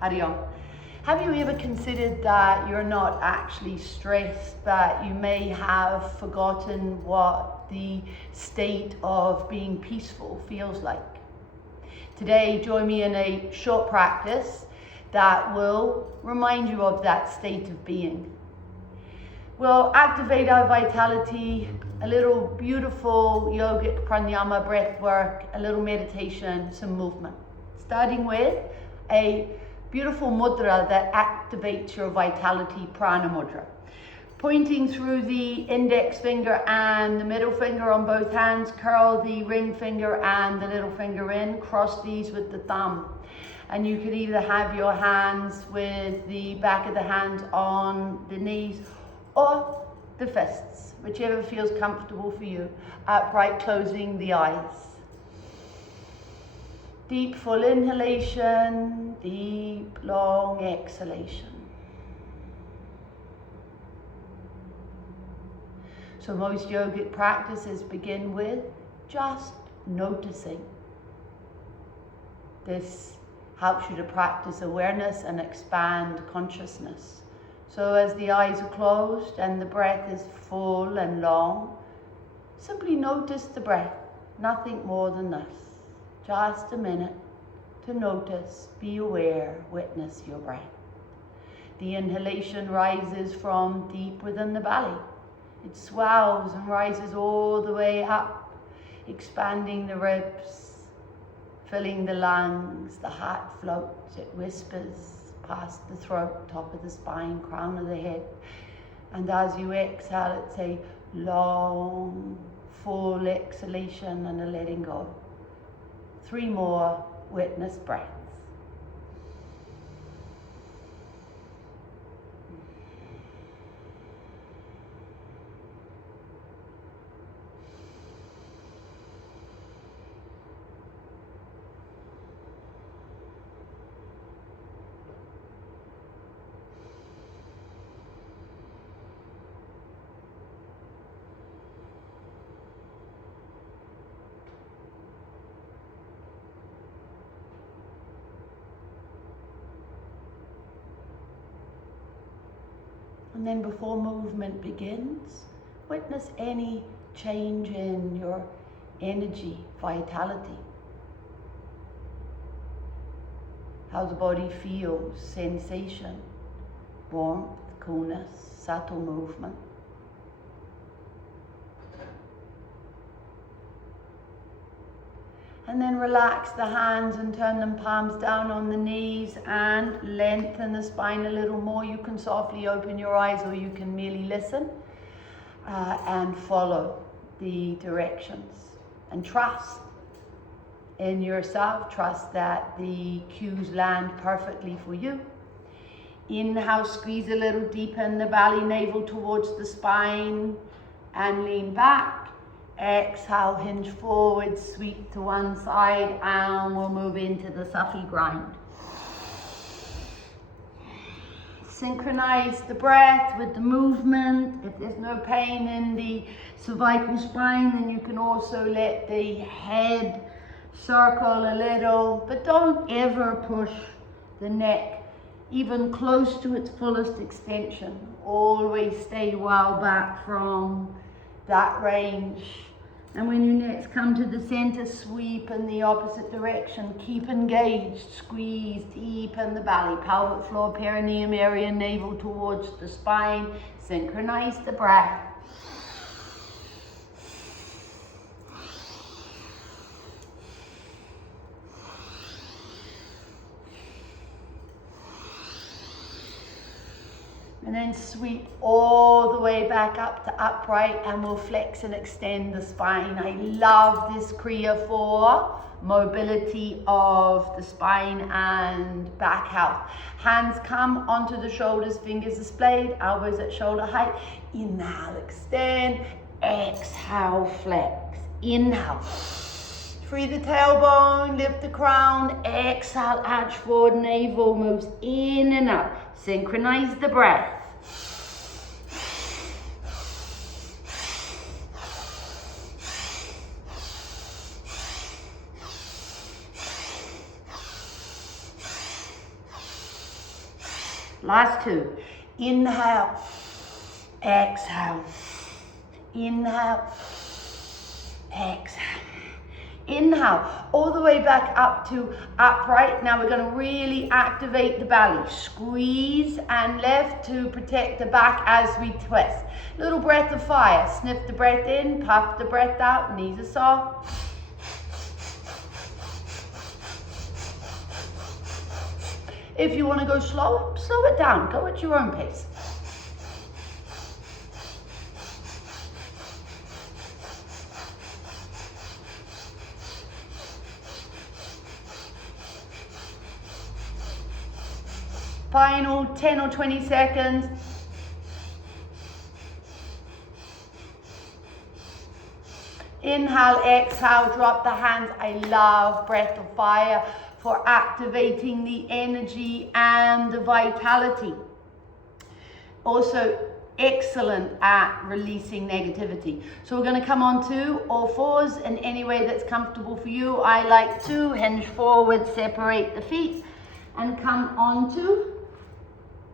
Hari Om. Have you ever considered that you're not actually stressed, but you may have forgotten what the state of being peaceful feels like? Today, join me in a short practice that will remind you of that state of being. We'll activate our vitality, a little beautiful yogic pranayama breath work, a little meditation, some movement. Starting with a beautiful mudra that activates your vitality, prana mudra. Pointing through the index finger and the middle finger on both hands, curl the ring finger and the little finger in, cross these with the thumb. And you could either have your hands with the back of the hands on the knees or the fists, whichever feels comfortable for you. Upright, closing the eyes. Deep, full inhalation, deep, long exhalation. So most yogic practices begin with just noticing. This helps you to practice awareness and expand consciousness. So as the eyes are closed and the breath is full and long, simply notice the breath, nothing more than this. Just a minute to notice, be aware, witness your breath. The inhalation rises from deep within the belly. It swells and rises all the way up, expanding the ribs, filling the lungs, the heart floats, it whispers past the throat, top of the spine, crown of the head. And as you exhale, it's a long, full exhalation and a letting go. 3 more witness breaths. And then before movement begins, witness any change in your energy, vitality. How the body feels, sensation, warmth, coolness, subtle movement. And then relax the hands and turn them palms down on the knees and lengthen the spine a little more. You can softly open your eyes or you can merely listen and follow the directions. And trust in yourself. Trust that the cues land perfectly for you. Inhale, squeeze a little deeper in the belly, navel towards the spine and lean back. Exhale, hinge forward, sweep to one side, and we'll move into the Safi grind. Synchronize the breath with the movement. If there's no pain in the cervical spine, then you can also let the head circle a little, but don't ever push the neck even close to its fullest extension. Always stay well back from that range. And when you next come to the center, sweep in the opposite direction. Keep engaged, squeeze deep in the belly, pelvic floor, perineum area, navel towards the spine. Synchronize the breath. And then sweep all the way back up to upright, and we'll flex and extend the spine. I love this Kriya for mobility of the spine and back health. Hands come onto the shoulders, fingers displayed, elbows at shoulder height. Inhale, extend. Exhale, flex. Inhale. Free the tailbone, lift the crown. Exhale, arch forward, navel moves in and up. Synchronize the breath. Last two. Inhale, exhale. Inhale, exhale. Inhale, all the way back up to upright. Now we're going to really activate the belly. Squeeze and lift to protect the back as we twist. Little breath of fire. Sniff the breath in, puff the breath out, knees are soft. If you want to go slow, slow it down. Go at your own pace. Final 10 or 20 seconds. Inhale, exhale, drop the hands. I love breath of fire for activating the energy and the vitality. Also excellent at releasing negativity. So we're going to come on to all fours in any way that's comfortable for you. I like to hinge forward, separate the feet, and come on to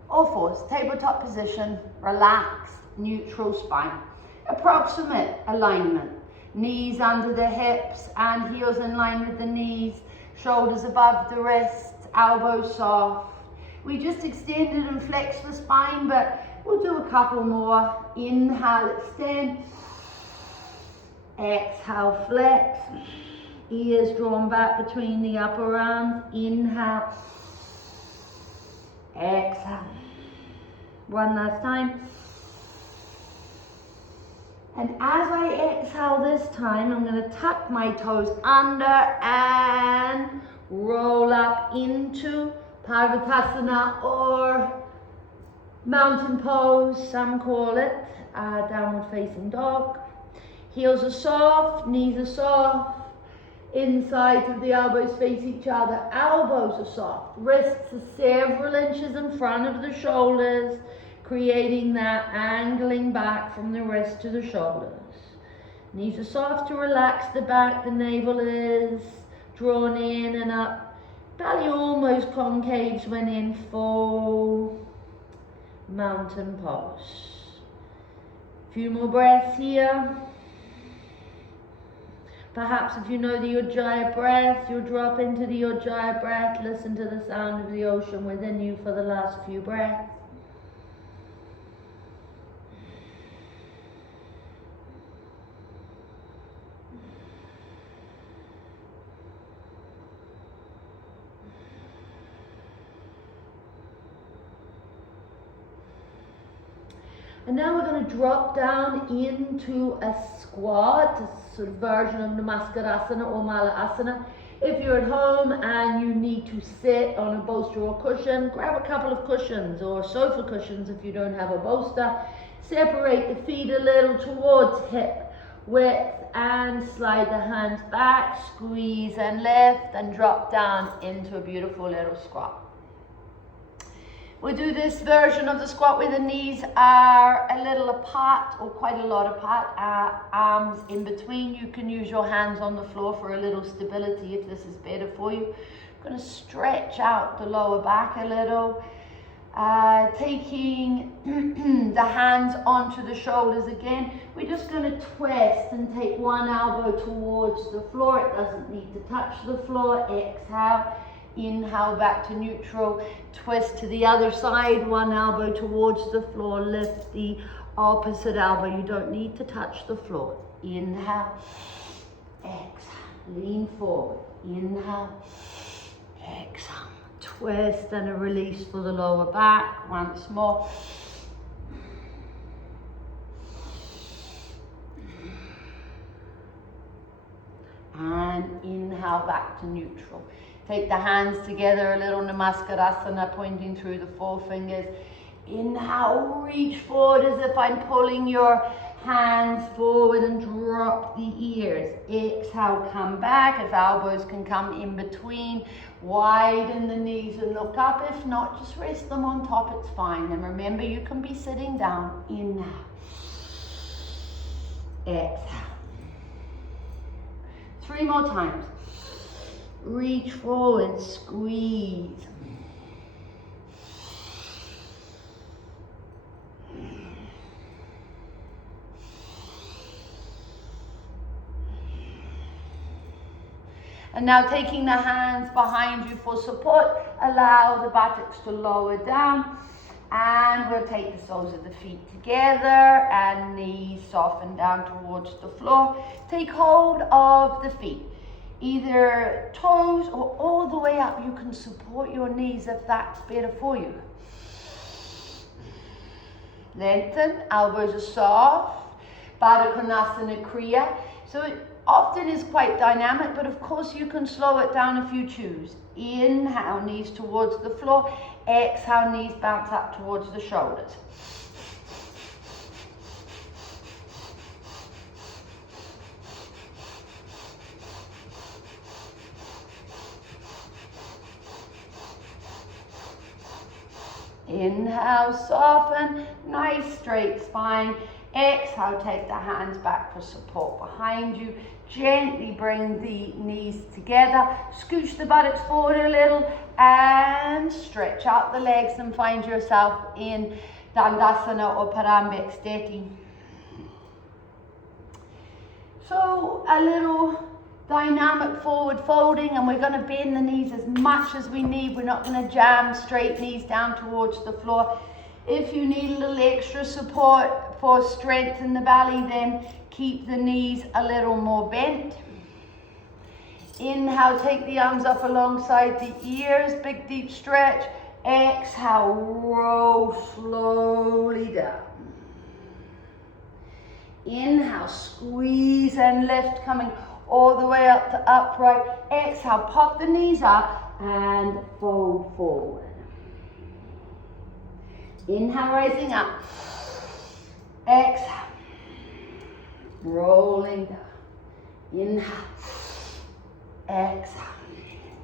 all fours. Tabletop position, relaxed, neutral spine. Approximate alignment. Knees under the hips and heels in line with the knees. Shoulders above the wrists, elbows soft. We just extended and flexed the spine, but we'll do a couple more. Inhale, extend. Exhale, flex. Ears drawn back between the upper arms. Inhale. Exhale. One last time. And as I exhale this time, I'm going to tuck my toes under and roll up into Parvatasana or mountain pose, some call it, downward facing dog. Heels are soft, knees are soft, insides of the elbows face each other, elbows are soft, wrists are several inches in front of the shoulders, creating that angling back from the wrist to the shoulders. Knees are soft to relax the back, the navel is drawn in and up. Belly almost concaves when in full mountain pose. A few more breaths here. Perhaps if you know the Ujjayi breath, you'll drop into the Ujjayi breath. Listen to the sound of the ocean within you for the last few breaths. And now we're going to drop down into a squat, a sort of version of Namaskar or Mala Asana. If you're at home and you need to sit on a bolster or cushion, grab a couple of cushions or sofa cushions if you don't have a bolster. Separate the feet a little towards hip width and slide the hands back, squeeze and lift and drop down into a beautiful little squat. We'll do this version of the squat where the knees are a little apart or quite a lot apart, arms in between. You can use your hands on the floor for a little stability if this is better for you. I'm going to stretch out the lower back a little, taking the hands onto the shoulders again. We're just going to twist and take one elbow towards the floor. It doesn't need to touch the floor. Exhale. Inhale back to neutral, twist to the other side, one elbow towards the floor, lift the opposite elbow. You don't need to touch the floor. Inhale, exhale, lean forward. Inhale, exhale, twist and a release for the lower back. Once more. And inhale back to neutral. Take the hands together, a little Namaskarasana, pointing through the forefingers. Inhale, reach forward as if I'm pulling your hands forward and drop the ears. Exhale, come back. If elbows can come in between, widen the knees and look up. If not, just rest them on top, it's fine. And remember, you can be sitting down. Inhale, exhale. 3 more times. Reach forward, squeeze. And now taking the hands behind you for support, allow the buttocks to lower down. And we'll take the soles of the feet together and knees soften down towards the floor. Take hold of the feet, either toes or all the way up. You can support your knees if that's better for you. Lengthen, elbows are soft. Baddha Konasana Kriya. So it often is quite dynamic, but of course you can slow it down if you choose. Inhale, knees towards the floor. Exhale, knees bounce up towards the shoulders. Inhale, soften, nice straight spine. Exhale, take the hands back for support behind you. Gently bring the knees together. Scooch the buttocks forward a little and stretch out the legs and find yourself in Dandasana or Parambik Sthiti. So a little dynamic forward folding, and we're going to bend the knees as much as we need. We're not going to jam straight knees down towards the floor. If you need a little extra support for strength in the belly, then keep the knees a little more bent. Inhale, take the arms up alongside the ears, big deep stretch. Exhale, roll slowly down. Inhale, squeeze and lift, coming all the way up to upright. Exhale, pop the knees up and fold forward. Inhale, rising up. Exhale, rolling down. Inhale, exhale.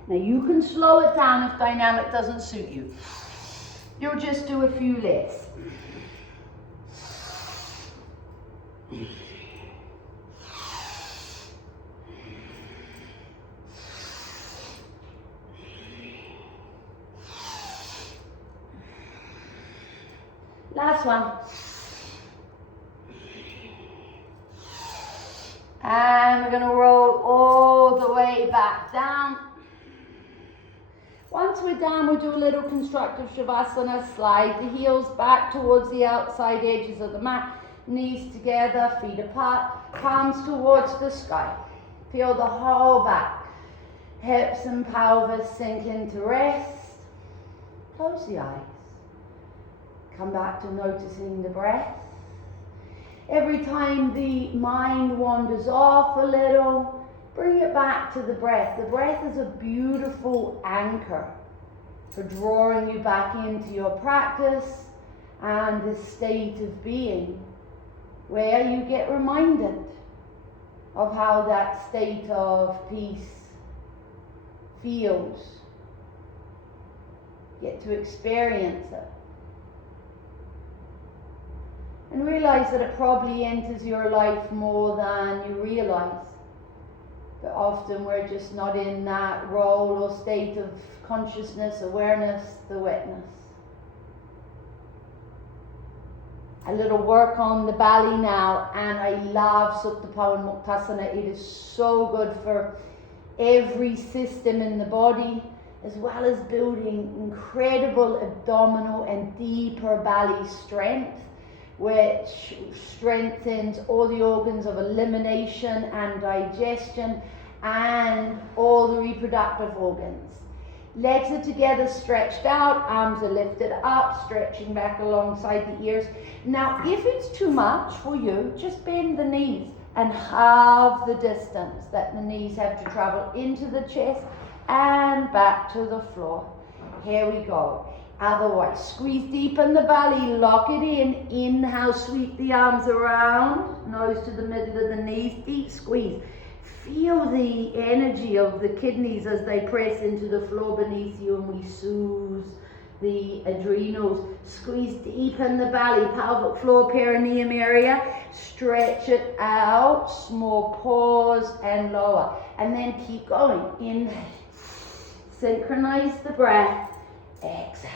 Now you can slow it down if dynamic doesn't suit you. You'll just do a few less. Last one. And we're going to roll all the way back down. Once we're down, we'll do a little constructive shavasana. Slide the heels back towards the outside edges of the mat. Knees together, feet apart, palms towards the sky. Feel the whole back. Hips and pelvis sink into rest. Close the eyes. Come back to noticing the breath. Every time the mind wanders off a little, bring it back to the breath. The breath is a beautiful anchor for drawing you back into your practice and the state of being where you get reminded of how that state of peace feels. Get to experience it. And realize that it probably enters your life more than you realize. But often we're just not in that role or state of consciousness, awareness, the wetness. A little work on the belly now, and I love Supta Muktasana. It is so good for every system in the body, as well as building incredible abdominal and deeper belly strength, which strengthens all the organs of elimination and digestion and all the reproductive organs. Legs are together, stretched out, arms are lifted up, stretching back alongside the ears. Now, if it's too much for you, just bend the knees and halve the distance that the knees have to travel into the chest and back to the floor. Here we go. Otherwise, squeeze deep in the belly, lock it in. Inhale, sweep the arms around, nose to the middle of the knees, deep squeeze. Feel the energy of the kidneys as they press into the floor beneath you, and we soothe the adrenals. Squeeze deep in the belly, pelvic floor, perineum area. Stretch it out, small pause and lower. And then keep going. Inhale. Synchronize the breath. Exhale.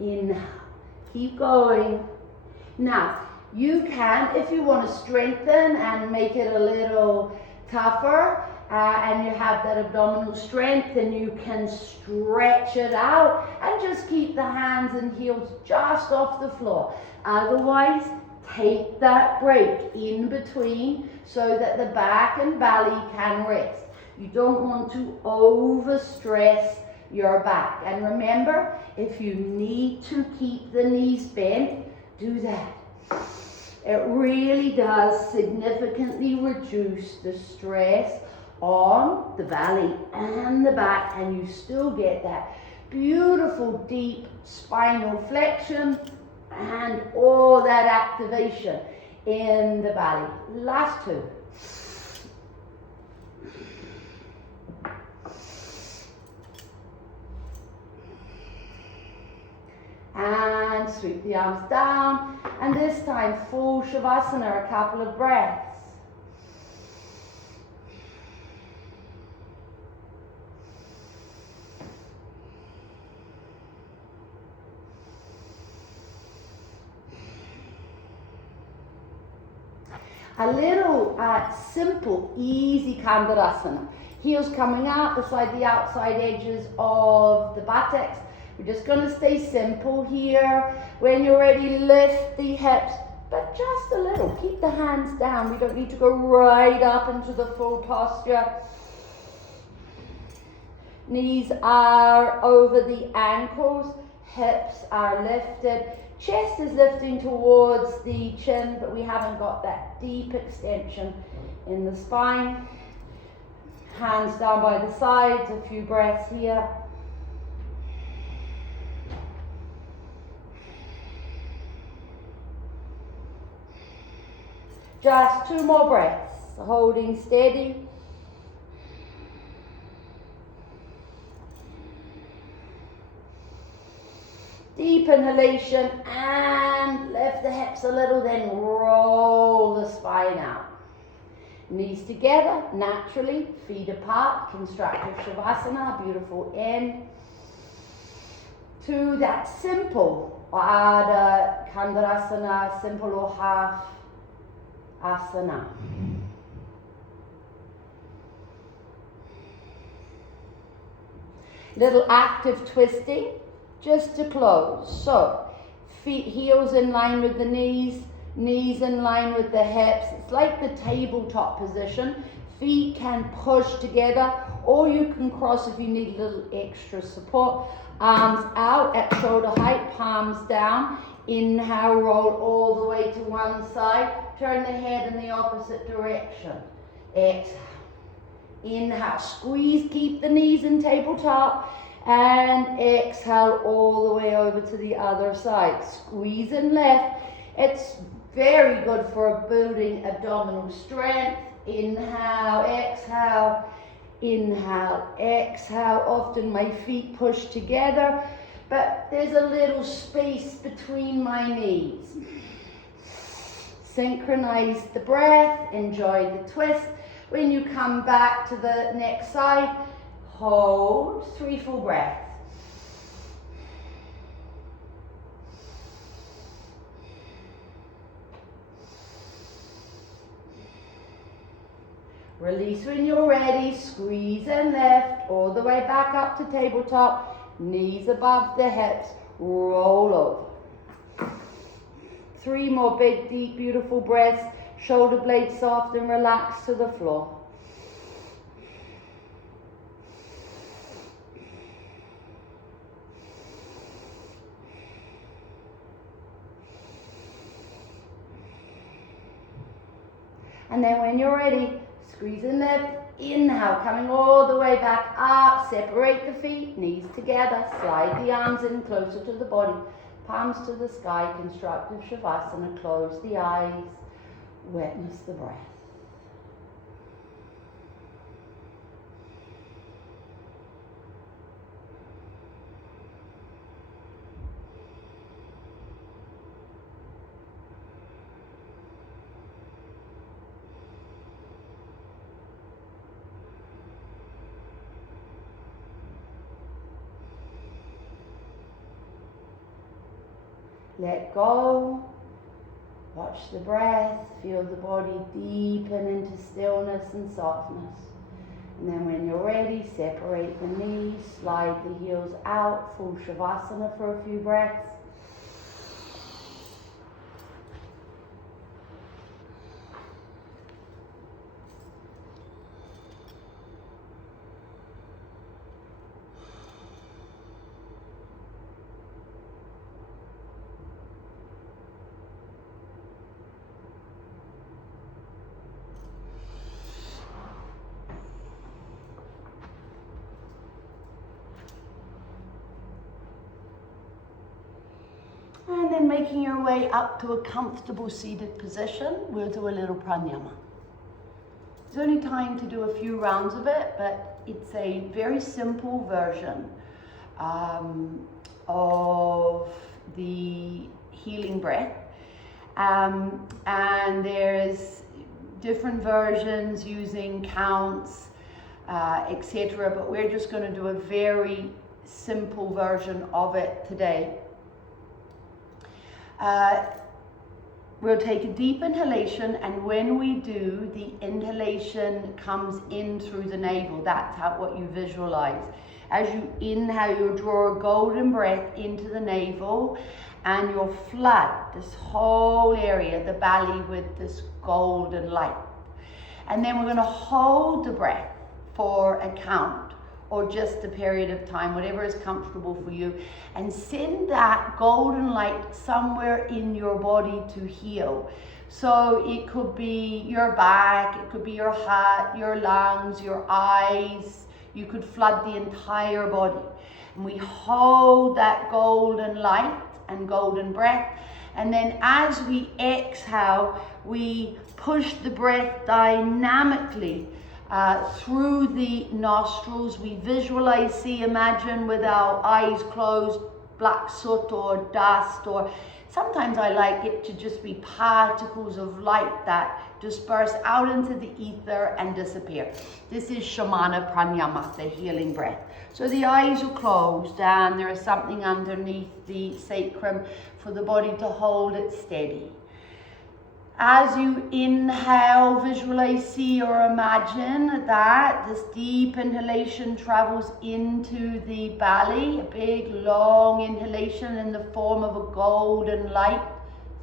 Inhale. Keep going. Now, you can, if you want to strengthen and make it a little tougher, and you have that abdominal strength, and you can stretch it out and just keep the hands and heels just off the floor. Otherwise, take that break in between so that the back and belly can rest. You don't want to overstress your back. And remember, if you need to keep the knees bent, do that. It really does significantly reduce the stress on the belly and the back, and you still get that beautiful deep spinal flexion and all that activation in the belly. Last two. And sweep the arms down, and this time full shavasana, a couple of breaths. A little simple, easy Asana. Heels coming out beside the outside edges of the buttocks. We're just going to stay simple here. When you're ready, lift the hips, but just a little. Keep the hands down. We don't need to go right up into the full posture. Knees are over the ankles. Hips are lifted. Chest is lifting towards the chin, but we haven't got that deep extension in the spine. Hands down by the sides. A few breaths here. Just two more breaths, holding steady. Deep inhalation and lift the hips a little, then roll the spine out. Knees together, naturally, feet apart, constructive shavasana, beautiful end. To that simple Ardha Chandrasana, simple or half asana. Little active twisting just to close. So feet, heels in line with the knees, knees in line with the hips. It's like the tabletop position. Feet can push together, or you can cross if you need a little extra support. Arms out at shoulder height, palms down. Inhale, roll all the way to one side. Turn the head in the opposite direction. Exhale. Inhale, squeeze, keep the knees in tabletop. And exhale all the way over to the other side. Squeeze and lift. It's very good for building abdominal strength. Inhale, exhale. Inhale, exhale. Often my feet push together, but there's a little space between my knees. Synchronize the breath, enjoy the twist. When you come back to the next side, hold 3 full breaths. Release when you're ready, squeeze and lift, all the way back up to tabletop, knees above the hips, roll over. 3 more big, deep, beautiful breaths, shoulder blades soft and relaxed to the floor. And then when you're ready, squeeze and lift, inhale, coming all the way back up, separate the feet, knees together, slide the arms in closer to the body, palms to the sky, constructive shavasana, close the eyes, witness the breath. Let go, watch the breath, feel the body deepen into stillness and softness. And then when you're ready, separate the knees, slide the heels out, full shavasana for a few breaths. And then making your way up to a comfortable seated position, we'll do a little pranayama. There's only time to do a few rounds of it, but it's a very simple version of the healing breath. And there's different versions using counts, etc. But we're just going to do a very simple version of it today. We'll take a deep inhalation, and when we do, the inhalation comes in through the navel. That's what you visualize. As you inhale, you'll draw a golden breath into the navel, and you'll flood this whole area, the belly, with this golden light. And then we're going to hold the breath for a count, or just a period of time, whatever is comfortable for you, and send that golden light somewhere in your body to heal. So it could be your back, it could be your heart, your lungs, your eyes. You could flood the entire body. And we hold that golden light and golden breath, and then as we exhale, we push the breath dynamically through the nostrils. We visualize, see, imagine with our eyes closed, black soot or dust, or sometimes I like it to just be particles of light that disperse out into the ether and disappear. This is Shaman Pranyama, the healing breath. So the eyes are closed and there is something underneath the sacrum for the body to hold it steady. As you inhale, visualize, see, or imagine that this deep inhalation travels into the belly, a big long inhalation in the form of a golden light,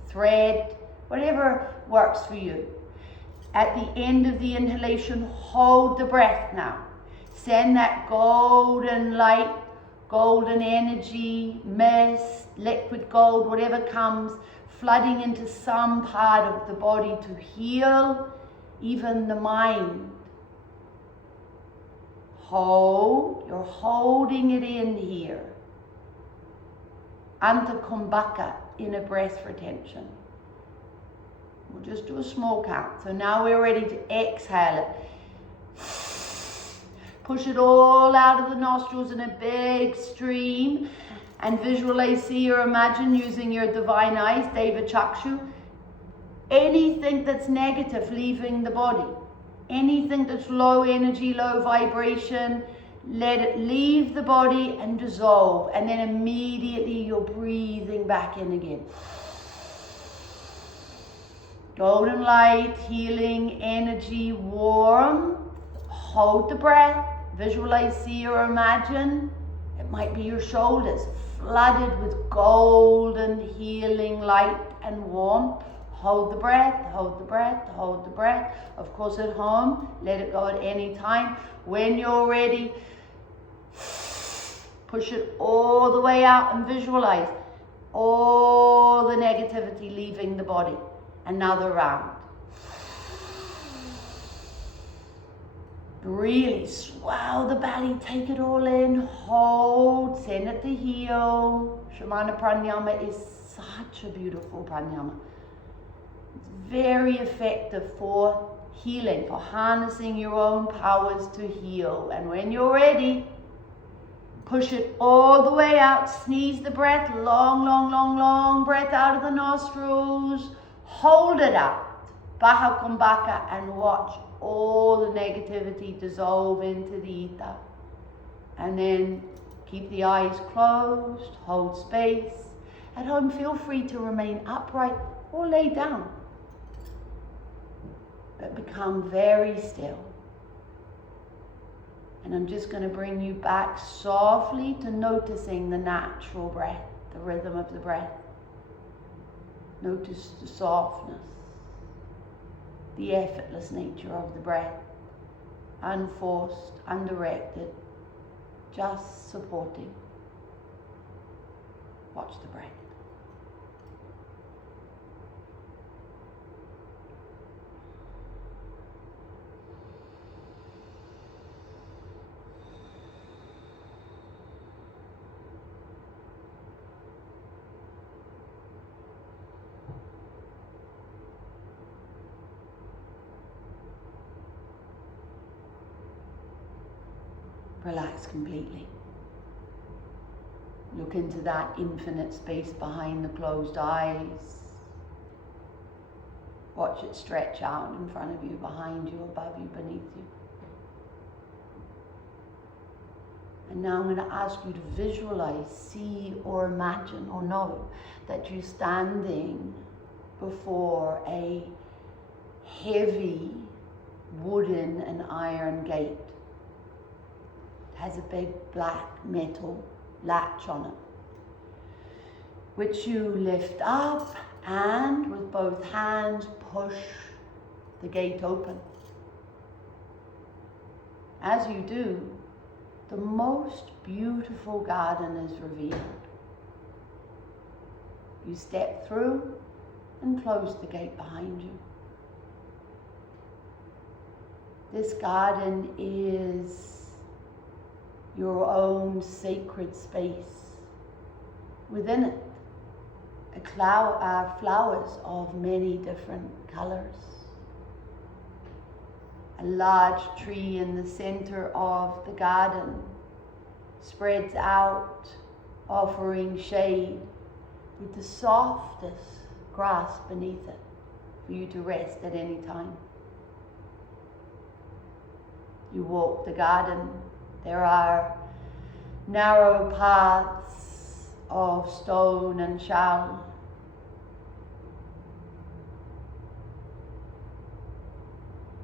thread, whatever works for you. At the end of the inhalation, hold the breath now. Send that golden light, golden energy, mist, liquid gold, whatever comes, flooding into some part of the body to heal, even the mind. Hold, you're holding it in here. Antakumbhaka, inner breath retention. We'll just do a small count. So now we're ready to exhale it. Push it all out of the nostrils in a big stream. And visualize, see, or imagine using your divine eyes, Deva Chakshu, anything that's negative leaving the body, anything that's low energy, low vibration, let it leave the body and dissolve. And then immediately you're breathing back in again. Golden light, healing, energy, warm. Hold the breath. Visualize, see, or imagine. It might be your shoulders flooded with golden healing light and warmth. Hold the breath, hold the breath, hold the breath. Of course at home, let it go at any time. When you're ready, push it all the way out and visualize all the negativity leaving the body. Another round. Really swell the belly, take it all in, hold, send it to heal. Shamana Pranyama is such a beautiful pranayama. It's very effective for healing, for harnessing your own powers to heal. And when you're ready, push it all the way out, sneeze the breath, long, long, long, long breath out of the nostrils, hold it out, Bahakumbhaka, and watch all the negativity dissolve into the ether. And then keep the eyes closed, hold space. At home, feel free to remain upright or lay down, but become very still. And I'm just going to bring you back softly to noticing the natural breath, the rhythm of the breath. Notice the softness, the effortless nature of the breath, unforced, undirected, just supporting. Watch the breath. Relax completely. Look into that infinite space behind the closed eyes. Watch it stretch out in front of you, behind you, above you, beneath you. And now I'm going to ask you to visualize, see or imagine or know that you're standing before a heavy wooden and iron gate. Has a big black metal latch on it, which you lift up and with both hands push the gate open. As you do, the most beautiful garden is revealed. You step through and close the gate behind you. This garden is your own sacred space. Within it, flowers of many different colors. A large tree in the center of the garden spreads out, offering shade with the softest grass beneath it for you to rest at any time. You walk the garden. There are narrow paths of stone and shell.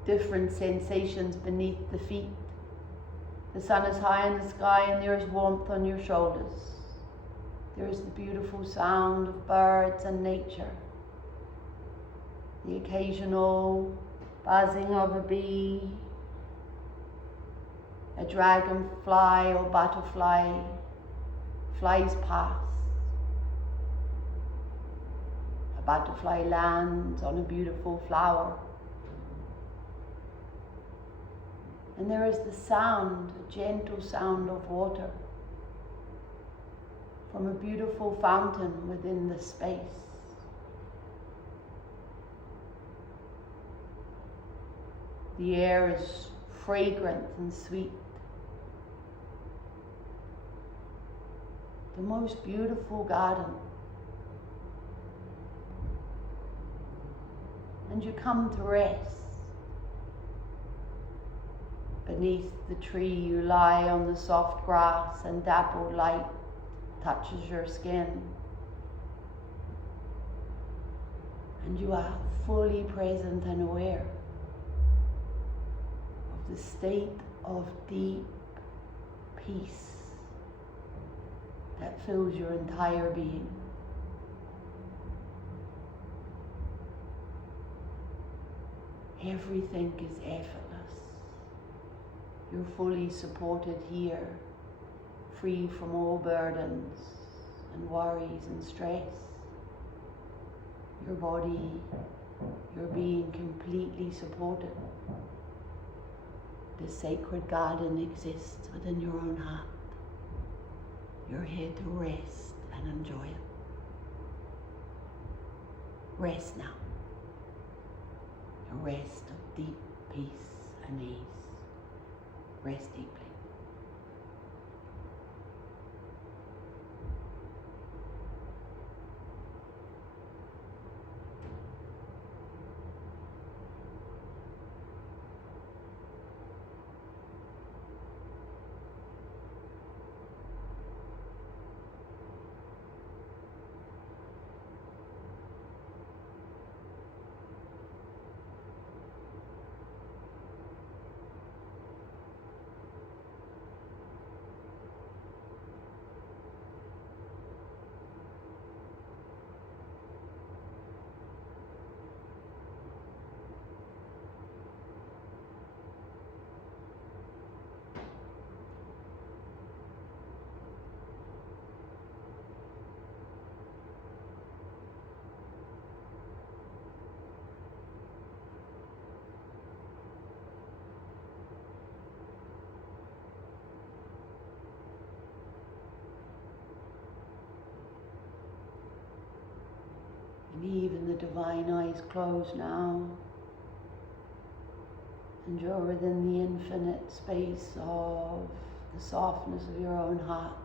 Different sensations beneath the feet. The sun is high in the sky and there is warmth on your shoulders. There is the beautiful sound of birds and nature. The occasional buzzing of a bee, a dragonfly or butterfly flies past. A butterfly lands on a beautiful flower. And there is the sound, a gentle sound of water from a beautiful fountain within the space. The air is fragrant and sweet. The most beautiful garden. And you come to rest. Beneath the tree you lie on the soft grass and dappled light touches your skin. And you are fully present and aware of the state of deep peace that fills your entire being. Everything is effortless. You're fully supported here, free from all burdens and worries and stress. Your body, your being completely supported. The sacred garden exists within your own heart. You're here to rest and enjoy it. Rest now. A rest of deep peace and ease. Rest deeply. And even the divine eyes closed now. And you're within the infinite space of the softness of your own heart.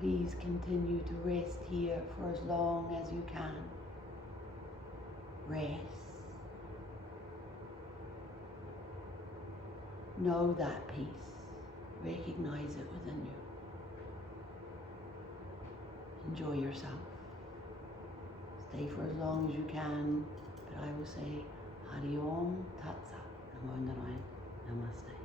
Please continue to rest here for as long as you can. Rest. Know that peace. Recognize it within you. Enjoy yourself. Stay for as long as you can, but I will say Hari Om Tat Sat. Namo Narayan. Namaste.